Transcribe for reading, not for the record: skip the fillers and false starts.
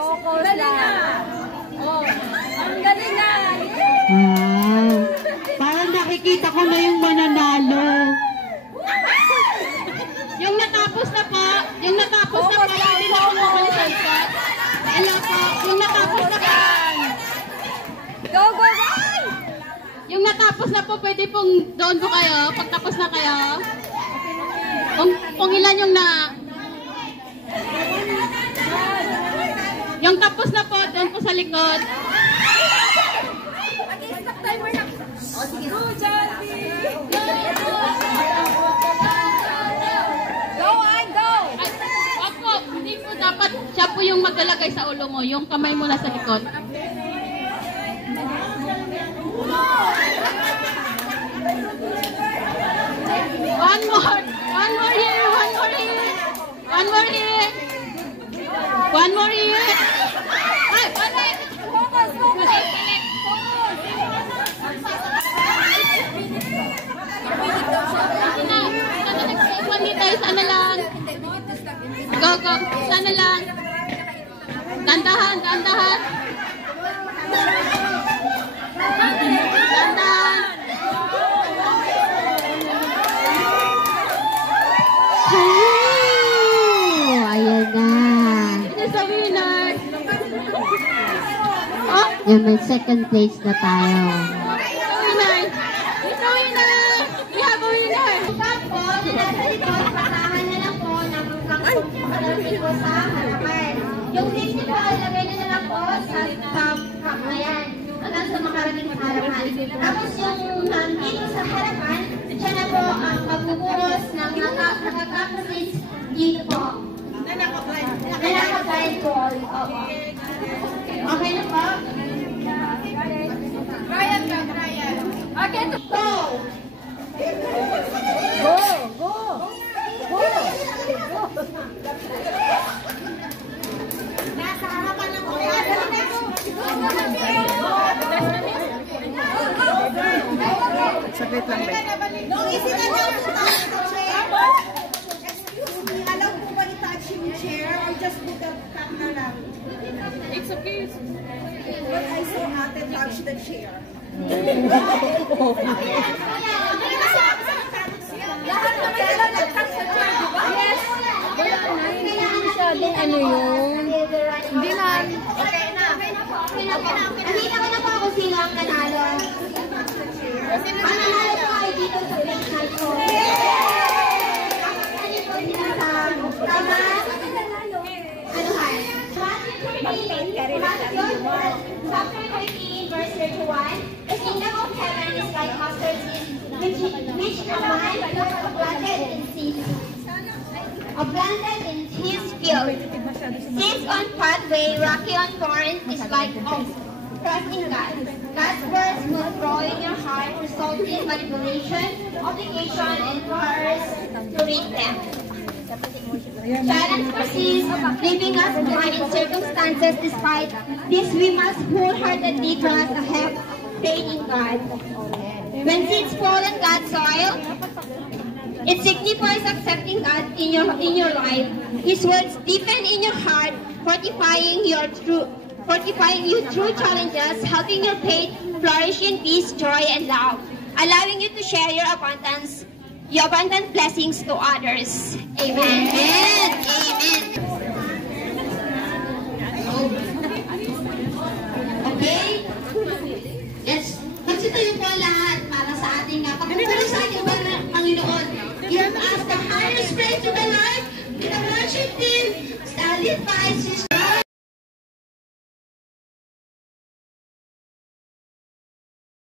Focus lang. Oh, ang galing na. Wow. Parang nakikita ko na yung mananalo. Yung natapos na po, yung natapos na po, hindi na ako makalisalsat. Hello po, yung natapos na po. Go, go, go! Yung natapos na po, pwede pong doon po kayo, pagtapos na kayo. Kung ilan yung yung tapos na po, doon po sa likod. Mag-i-stop timer na. O, sige. Go, Jollibee! Go, ay, go! Opo, hindi po dapat siya po yung maglalagay sa ulo mo, yung kamay mo na sa likod. One more here, one more here. One more here. One more here. Ay, balik. Focus, focus! Sana lang. Go, go. Sana lang. Dandahan, dandahan. Dandahan. Oh, ayan na. Ito sa winner. Oh, yan, may second place na tayo. Winner. Ito winner. We have a winner. Po, nasa likod, pasahan na lang po ng pangkalapit po sa harapan. Yung safety po, ilagay na lang po sa cup na yan. Hanggang sa makarating sa harapan. Tapos yung dito sa harapan, siya na po ang magbubuhos ng nakakapasis dito po. Nanakablind po. Okay na po? Ryan ka, Ryan. Okay, Go! go, go! Go! Nasa harapan na po. Saglit lang, babe. Nung isinanong sa taas ng chair. Excuse me, alam ko ba i-touch yung chair or just put the cup na lang? It's okay. But I saw ate touch the chair. Lahat naman sila nag-touch sa chair, di ba? Yes. Wala na, hindi masyadong ano yun. Hindi na. Okay na. Nakita ko na po kung sino ang nanalo. Ang nanalo po ay dito sa page ko. Ano po sila sa tama? Ano ha? Chapter 13, verse 31. The kingdom of heaven is like mustard seed, which a man planted in seeds. Planted in his field. Seeds on pathway, rocky on thorns, is like trusting God. God's words will grow in your heart, resulting in manipulation, obligation, and prayers to read them. Challenge persists, leaving us behind in circumstances. Despite this, we must wholeheartedly trust and have faith in God. When seeds fall on God's soil, it signifies accepting God in your life. His words deepen in your heart, fortifying you through challenges, helping your faith flourish in peace, joy, and love, allowing you to share your abundant blessings to others. Amen. Amen. Amen. Okay? Let's magsitayo po lahat para sa ating pagpupulong sa ating Panginoon. Give us the highest praise to the Lord with the worship team, led by Sister